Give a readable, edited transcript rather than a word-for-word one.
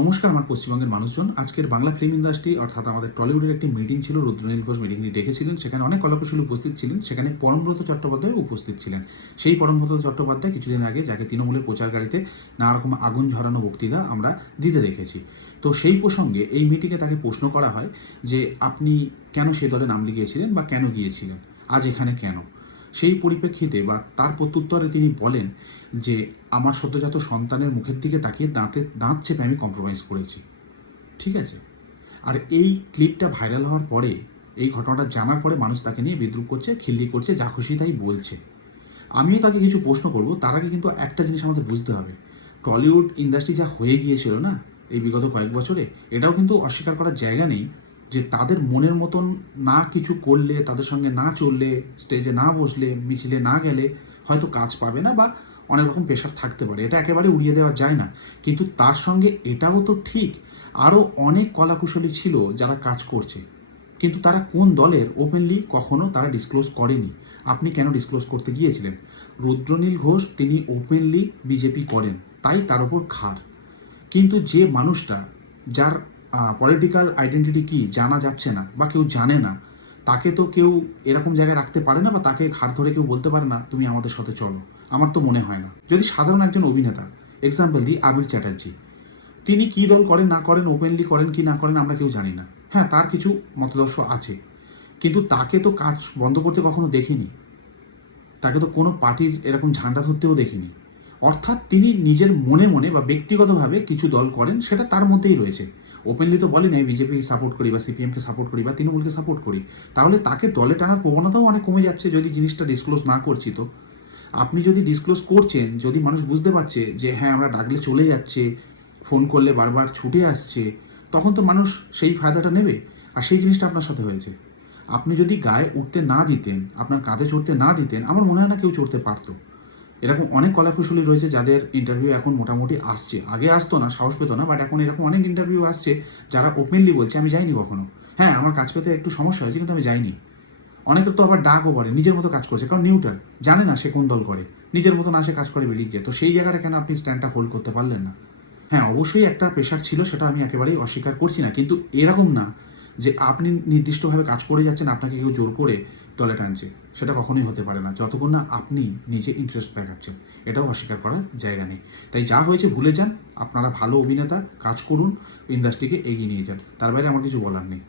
নমস্কার আমার পশ্চিমবঙ্গের মানুষজন। আজকের বাংলা ফিল্ম ইন্ডাস্ট্রি অর্থাৎ আমাদের টলিউডের একটি মিটিং ছিল। রুদ্রনীল ঘোষ মিটিংটি ডেকেছিলেন, সেখানে অনেক কলাকুশলী উপস্থিত ছিলেন। সেখানে পরমব্রত চট্টোপাধ্যায় উপস্থিত ছিলেন। সেই পরমব্রত চট্টোপাধ্যায় কিছুদিন আগে যাকে তৃণমূলের প্রচার গাড়িতে নানা রকম আগুন ঝরানো বক্তৃতা আমরা দিতে দেখেছি। তো সেই প্রসঙ্গে এই মিটিংয়ে তাকে প্রশ্ন করা হয় যে আপনি কেন সেই দলে নাম লিখিয়েছিলেন বা কেন গিয়েছিলেন, আজ এখানে কেন। সেই পরিপ্রেক্ষিতে বা তার প্রত্যুত্তরে তিনি বলেন যে আমার সদ্যজাত সন্তানের মুখের দিকে তাকিয়ে দাঁত চেপে আমি কম্প্রোমাইজ করেছি। ঠিক আছে। আর এই ক্লিপটা ভাইরাল হওয়ার পরে, এই ঘটনাটা জানার পরে মানুষ তাকে নিয়ে বিদ্রূপ করছে, খিল্লি করছে, যা খুশি তাই বলছে। আমিও তাকে কিছু প্রশ্ন করব। তার আগে কিন্তু একটা জিনিস আমাদের বুঝতে হবে, টলিউড ইন্ডাস্ট্রি যা হয়ে গিয়েছিল না এই বিগত কয়েক বছরে, এটাও কিন্তু অস্বীকার করার জায়গা নেই যে তাদের মনের মতন না কিছু করলে, তাদের সঙ্গে না চললে, স্টেজে না বসলে, মিছিলে না গেলে হয়তো কাজ পাবে না বা অনেক রকম প্রেশার থাকতে পারে। এটা একেবারে উড়িয়ে দেওয়া যায় না। কিন্তু তার সঙ্গে এটাও তো ঠিক, আরও অনেক কলাকুশলী ছিল যারা কাজ করছে, কিন্তু তারা কোন দলের ওপেনলি কখনো তারা ডিসক্লোজ করেনি। আপনি কেন ডিসক্লোজ করতে গিয়েছিলেন? রুদ্রনীল ঘোষ তিনি ওপেনলি বিজেপি করেন, তাই তার ওপর খার। কিন্তু যে মানুষটা, যার পলিটিক্যাল আইডেন্টিটি কি জানা যাচ্ছে না বা কেউ জানে না, তাকে তো কেউ এরকম জায়গায় রাখতে পারে না বা তাকে ঘাড় ধরে কেউ বলতে পারে না তুমি আমাদের সাথে চলো। আমার তো মনে হয় না। যদি সাধারণ একজন অভিনেতা, এক্সাম্পল দিই আবির চ্যাটার্জি, তিনি কি দল করেন না করেন, ওপেনলি করেন কি না করেন আমরা কেউ জানি না। হ্যাঁ, তার কিছু মতাদর্শ আছে, কিন্তু তাকে তো কাজ বন্ধ করতে কখনো দেখিনি। তাকে তো কোনো পার্টির এরকম ঝান্ডা ধরতেও দেখিনি। অর্থাৎ তিনি নিজের মনে মনে বা ব্যক্তিগতভাবে কিছু দল করেন, সেটা তার মধ্যেই রয়েছে। ওপেনলি তো বলেন এই বিজেপিকে সাপোর্ট করি বা সিপিএমকে সাপোর্ট করি বা তৃণমূলকে সাপোর্ট করি। তাহলে তাকে দলে টানার প্রবণতাও অনেক কমে যাচ্ছে যদি জিনিসটা ডিসক্লোজ না করছি। তো আপনি যদি ডিসক্লোজ করছেন, যদি মানুষ বুঝতে পারছে যে হ্যাঁ আমরা ডাকলে চলে যাচ্ছে, ফোন করলে বারবার ছুটে আসছে, তখন তো মানুষ সেই ফায়দাটা নেবে। আর সেই জিনিসটা আপনার সাথে হয়েছে। আপনি যদি গায়ে উঠতে না দিতেন, আপনার কাঁধে চড়তে না দিতেন, আমার মনে হয় না কেউ চড়তে পারতো। এরকম অনেক কলাকুশলী রয়েছে যাদের ইন্টারভিউ এখন মোটামুটি আসছে। আগে আসতো না, সাহস পেতো না, বাট এখন এরকম অনেক ইন্টারভিউ আসছে যারা ওপেনলি বলছে আমি যাইনি কখনো। হ্যাঁ, আমার কাজ পেতে একটু সমস্যা হয়েছে কিন্তু আমি যাইনি। অনেকের তো আবার ডাকও পড়ে, নিজের মতো কাজ করছে, কারণ নিউট্রাল, জানে না সে কোন দল করে, নিজের মতো না সে কাজ করে বেরিয়ে যায়। তো সেই জায়গাটা কেন আপনি স্ট্যান্ডটা হোল্ড করতে পারলেন না? হ্যাঁ, অবশ্যই একটা প্রেশার ছিল, সেটা আমি একেবারেই অস্বীকার করছি না, কিন্তু এরকম না যে আপনি নির্দিষ্টভাবে কাজ করে যাচ্ছেন, আপনাকে কেউ জোর করে দলে টানছে। সেটা কখনোই হতে পারে না যতক্ষণ না আপনি নিজে ইন্টারেস্ট দেখাচ্ছেন। এটাও অস্বীকার করার জায়গা নেই। তাই যা হয়েছে ভুলে যান, আপনারা ভালো অভিনেতা, কাজ করুন, ইন্ডাস্ট্রিকে এগিয়ে নিয়ে যান। তার বাইরে আমার কিছু বলার নেই।